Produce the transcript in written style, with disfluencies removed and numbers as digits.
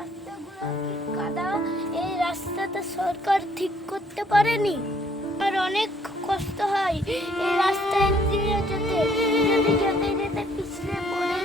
রাস্তাগুলো কি কাদা? এই রাস্তাটা সরকার ঠিক করতে পারেনি। আর অনেক কষ্ট হয় এই রাস্তায় দিয়ে যেতে, যদি যেতে যেতে পিছলে পড়ে